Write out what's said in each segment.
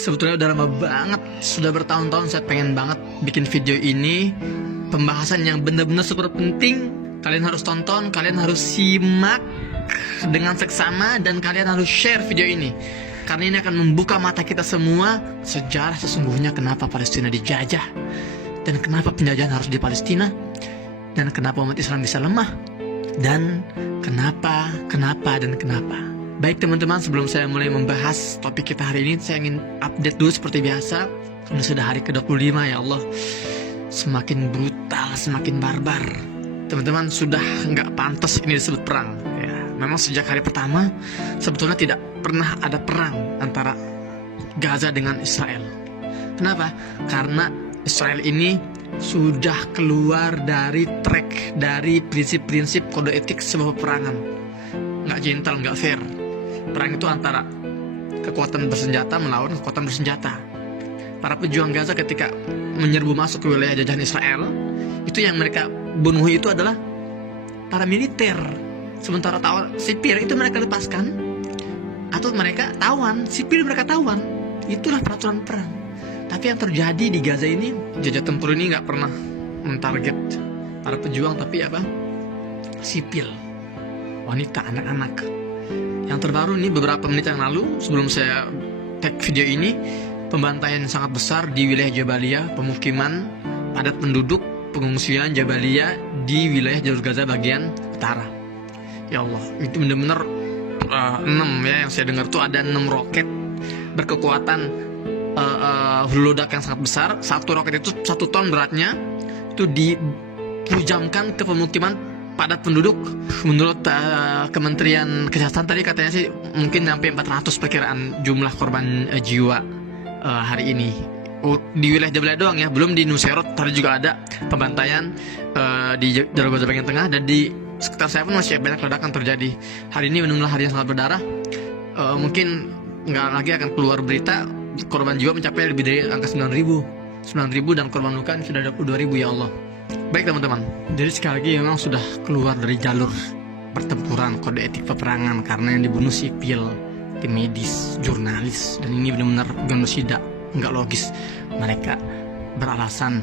Sebetulnya udah lama banget, sudah bertahun-tahun saya pengen banget bikin video ini. Pembahasan yang benar-benar super penting. Kalian harus tonton, kalian harus simak dengan seksama, dan kalian harus share video ini. Karena ini akan membuka mata kita semua sejarah sesungguhnya kenapa Palestina dijajah, dan kenapa penjajahan harus di Palestina, dan kenapa umat Islam bisa lemah, dan kenapa. Baik teman-teman, sebelum saya mulai membahas topik kita hari ini, saya ingin update dulu seperti biasa. Karena sudah hari ke-25, ya Allah, semakin brutal, semakin barbar. Teman-teman, sudah nggak pantas ini disebut perang ya. Memang sejak hari pertama sebetulnya tidak pernah ada perang antara Gaza dengan Israel. Kenapa? Karena Israel ini sudah keluar dari track, dari prinsip-prinsip kode etik sebuah peperangan. Nggak gentle, nggak fair. Perang itu antara kekuatan bersenjata melawan kekuatan bersenjata. Para pejuang Gaza ketika menyerbu masuk ke wilayah jajahan Israel, itu yang mereka bunuh itu adalah para militer. Sementara tawan sipil itu mereka lepaskan, atau mereka tawan, sipil mereka tawan. Itulah peraturan perang. Tapi yang terjadi di Gaza ini, jajah tempur ini nggak pernah mentarget para pejuang, tapi apa? Sipil, wanita, anak-anak. Yang terbaru nih, beberapa menit yang lalu sebelum saya tag video ini, pembantaian sangat besar di wilayah Jabalia, pemukiman padat penduduk, pengungsian Jabalia di wilayah jalur Gaza bagian utara. Ya Allah, itu benar-benar 6 ya, yang saya dengar tuh ada 6 roket berkekuatan hulu ledak yang sangat besar. Satu roket itu 1 ton beratnya, itu dipujamkan ke pemukiman padat penduduk. Menurut Kementerian Kesehatan tadi katanya sih mungkin sampai 400 perkiraan jumlah korban jiwa hari ini di wilayah Jabalia doang ya, belum di Nusairat. Tadi juga ada pembantaian di jalur Gaza bagian tengah, dan di sekitar saya pun masih banyak ledakan terjadi. Hari ini benar-benar hari yang sangat berdarah. Mungkin nggak lagi akan keluar berita korban jiwa mencapai lebih dari angka 9.000 dan korban luka sudah 22.000, ya Allah. Baik teman-teman, jadi sekali lagi memang sudah keluar dari jalur pertempuran kode etik peperangan, karena yang dibunuh sipil, tim medis, jurnalis, dan ini benar-benar genosida, nggak logis. Mereka beralasan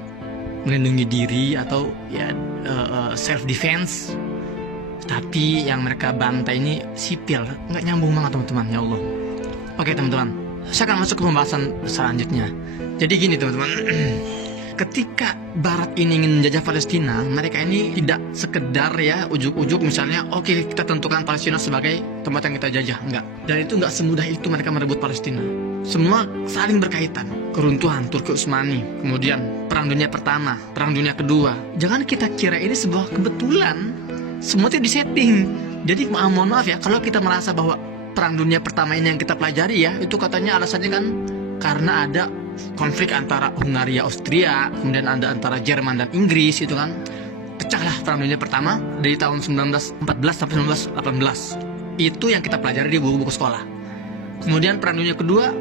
melindungi diri atau ya self defense, tapi yang mereka bantai ini sipil, nggak nyambung banget teman-teman, ya Allah. Oke teman-teman, saya akan masuk ke pembahasan selanjutnya. Jadi gini teman-teman, ketika Barat ini ingin menjajah Palestina, mereka ini tidak sekedar ya ujuk-ujuk misalnya, oke, kita tentukan Palestina sebagai tempat yang kita jajah, enggak. Dan itu enggak semudah itu mereka merebut Palestina. Semua saling berkaitan. Keruntuhan Turki Utsmani, kemudian Perang Dunia Pertama, Perang Dunia Kedua. Jangan kita kira ini sebuah kebetulan. Semua itu disetting. Jadi mohon maaf ya, kalau kita merasa bahwa Perang Dunia Pertama ini yang kita pelajari ya, itu katanya alasannya kan karena ada konflik antara Hungaria, Austria, kemudian ada antara Jerman dan Inggris, itu kan pecahlah Perang Dunia Pertama dari tahun 1914 sampai 1918. Itu yang kita pelajari di buku-buku sekolah. Kemudian Perang Dunia Kedua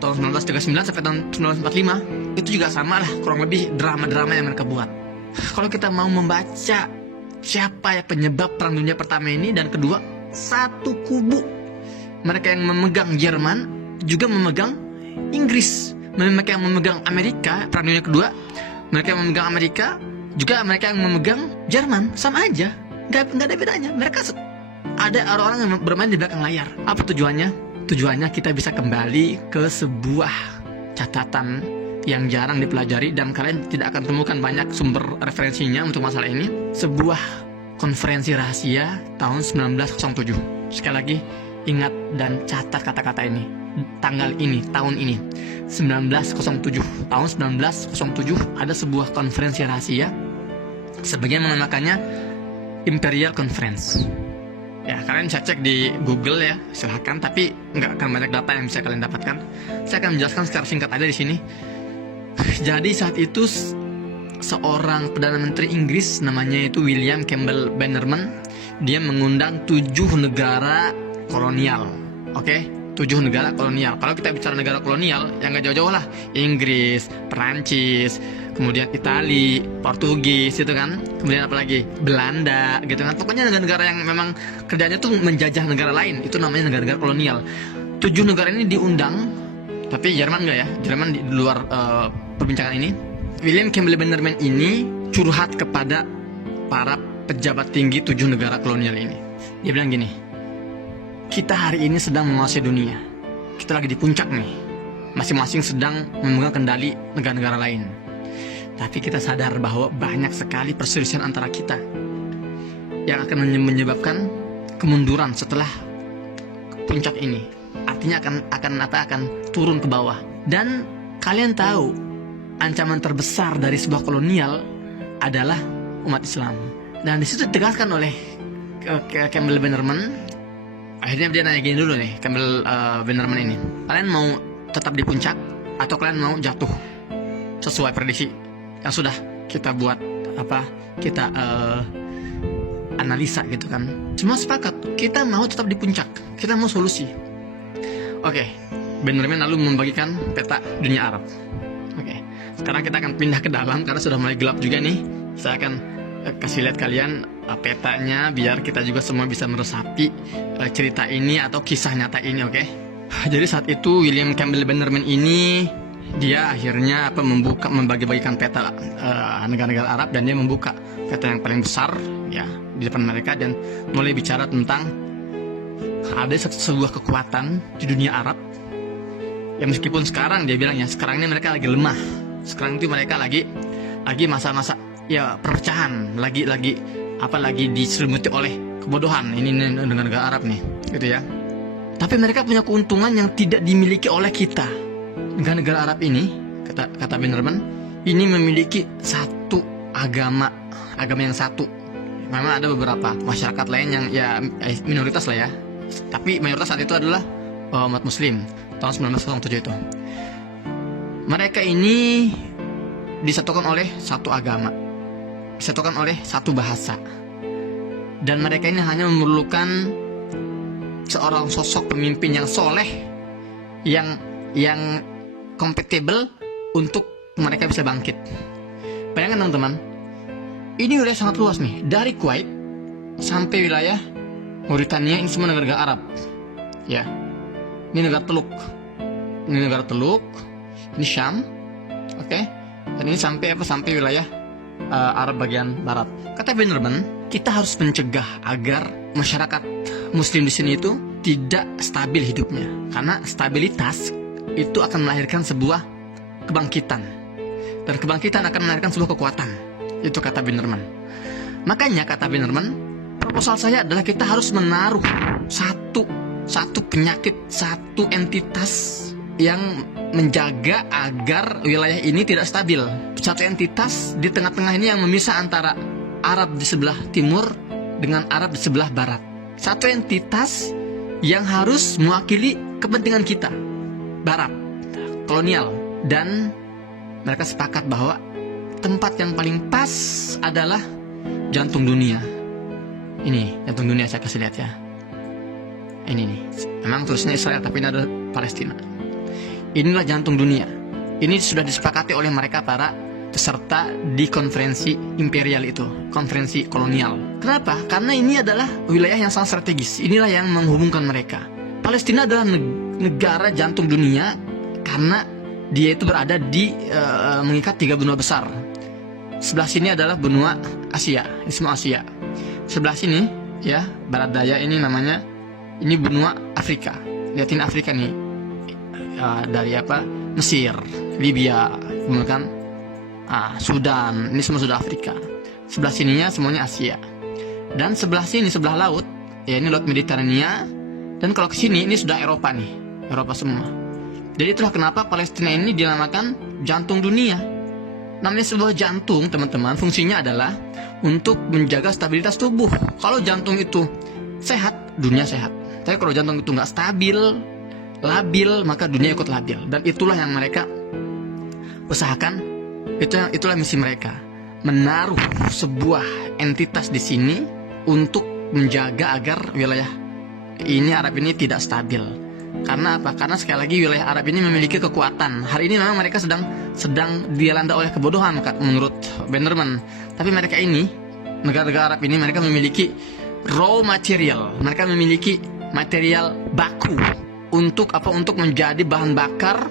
tahun 1939 sampai tahun 1945, itu juga sama lah, kurang lebih drama-drama yang mereka buat. Kalau kita mau membaca siapa ya penyebab Perang Dunia Pertama ini dan Kedua, satu kubu. Mereka yang memegang Jerman juga memegang Inggris. Mereka yang memegang Amerika, Perang Dunia Kedua, mereka yang memegang Amerika, juga mereka yang memegang Jerman, sama aja, nggak ada bedanya. Mereka ada orang-orang yang bermain di belakang layar. Apa tujuannya? Tujuannya kita bisa kembali ke sebuah catatan yang jarang dipelajari dan kalian tidak akan temukan banyak sumber referensinya untuk masalah ini. Sebuah konferensi rahasia tahun 1907. Sekali lagi, ingat dan catat kata-kata ini. Tanggal ini, tahun ini 1907. Tahun 1907 ada sebuah konferensi rahasia, sebagian menamakannya Imperial Conference. Ya, kalian bisa cek di Google ya, silahkan. Tapi nggak akan banyak data yang bisa kalian dapatkan. Saya akan menjelaskan secara singkat aja di sini. Jadi saat itu seorang Perdana Menteri Inggris, namanya itu William Campbell Bannerman, dia mengundang 7 negara kolonial. Oke? 7 negara kolonial. Kalau kita bicara negara kolonial, yang gak jauh-jauh lah, Inggris, Perancis, kemudian Itali, Portugis, itu kan. Kemudian apa lagi? Belanda, gitu kan. Pokoknya negara-negara yang memang kerjanya tuh menjajah negara lain, itu namanya negara-negara kolonial. 7 negara ini diundang Tapi Jerman enggak ya. Jerman di luar perbincangan ini. William Campbell Bannerman ini curhat kepada para pejabat tinggi 7 negara kolonial ini. Dia bilang gini, kita hari ini sedang menguasai dunia. Kita lagi di puncak nih. Masing-masing sedang memegang kendali negara-negara lain. Tapi kita sadar bahwa banyak sekali perselisihan antara kita yang akan menyebabkan kemunduran setelah puncak ini. Artinya akan turun ke bawah. Dan kalian tahu, ancaman terbesar dari sebuah kolonial adalah umat Islam. Dan disitu ditegaskan oleh Campbell Bannerman. Akhirnya dia nanya gini dulu nih, Campbell Bannerman ini, kalian mau tetap di puncak atau kalian mau jatuh sesuai prediksi yang sudah kita buat kita analisa gitu kan. Semua sepakat, kita mau tetap di puncak, kita mau solusi. Oke, Bannerman lalu membagikan peta dunia Arab. Oke, sekarang kita akan pindah ke dalam karena sudah mulai gelap juga nih. Saya akan kasih lihat kalian petanya biar kita juga semua bisa meresapi cerita ini atau kisah nyata ini, oke? Jadi saat itu William Campbell Bannerman ini dia akhirnya membagi-bagikan peta negara-negara Arab, dan dia membuka peta yang paling besar ya di depan mereka dan mulai bicara tentang ada sebuah kekuatan di dunia Arab. Ya meskipun sekarang dia bilang ya sekarang ini mereka lagi lemah. Sekarang itu mereka lagi masa-masa ya perpecahan, lagi diselimuti oleh kebodohan ini negara-negara Arab nih, gitu ya. Tapi mereka punya keuntungan yang tidak dimiliki oleh kita. Negara-negara Arab ini, kata Bannerman, ini memiliki satu agama yang satu. Memang ada beberapa masyarakat lain yang ya minoritas lah ya. Tapi mayoritas saat itu adalah umat Muslim tahun 1907 itu. Mereka ini disatukan oleh satu agama, disatukan oleh satu bahasa, dan mereka ini hanya memerlukan seorang sosok pemimpin yang soleh, yang kompatibel untuk mereka bisa bangkit. Bayangkan teman-teman, ini wilayah sangat luas nih, dari Kuwait sampai wilayah Mauritania, ini semua negara Arab. Ya, ini negara Teluk, ini Syam, oke? Dan ini sampai wilayah Arab bagian barat. Kata Bannerman, kita harus mencegah agar masyarakat Muslim di sini itu tidak stabil hidupnya, karena stabilitas itu akan melahirkan sebuah kebangkitan, dan kebangkitan akan melahirkan sebuah kekuatan. Itu kata Bannerman. Makanya kata Bannerman, proposal saya adalah kita harus menaruh satu penyakit, satu entitas yang menjaga agar wilayah ini tidak stabil. Satu entitas di tengah-tengah ini yang memisah antara Arab di sebelah timur dengan Arab di sebelah barat. Satu entitas yang harus mewakili kepentingan kita, barat, kolonial. Dan mereka sepakat bahwa tempat yang paling pas adalah jantung dunia. Ini jantung dunia, saya kasih lihat ya. Ini nih, memang tulisnya Israel tapi ini ada Palestina. Inilah jantung dunia. Ini sudah disepakati oleh mereka para peserta di konferensi imperial itu, konferensi kolonial. Kenapa? Karena ini adalah wilayah yang sangat strategis. Inilah yang menghubungkan mereka. Palestina adalah negara jantung dunia karena dia itu berada di mengikat 3 benua besar. Sebelah sini adalah benua Asia, ini semua Asia. Sebelah sini ya, barat daya ini namanya, ini benua Afrika. Lihatin Afrika nih, dari Mesir, Libya, kemudian Sudan, ini semua sudah Afrika. Sebelah sininya semuanya Asia. Dan sebelah sini, sebelah laut, ya ini laut Mediterania. Dan kalau ke sini, ini sudah Eropa nih, Eropa semua. Jadi itulah kenapa Palestina ini dinamakan jantung dunia. Namanya sebuah jantung, teman-teman, fungsinya adalah untuk menjaga stabilitas tubuh. Kalau jantung itu sehat, dunia sehat. Tapi kalau jantung itu nggak stabil, labil, maka dunia ikut labil. Dan itulah yang mereka usahakan. Itulah misi mereka, menaruh sebuah entitas di sini untuk menjaga agar wilayah ini Arab ini tidak stabil. Karena apa? Karena sekali lagi wilayah Arab ini memiliki kekuatan. Hari ini memang mereka sedang dilanda oleh kebodohan menurut Bannerman. Tapi mereka ini, negara-negara Arab ini, mereka memiliki raw material. Mereka memiliki material baku untuk menjadi bahan bakar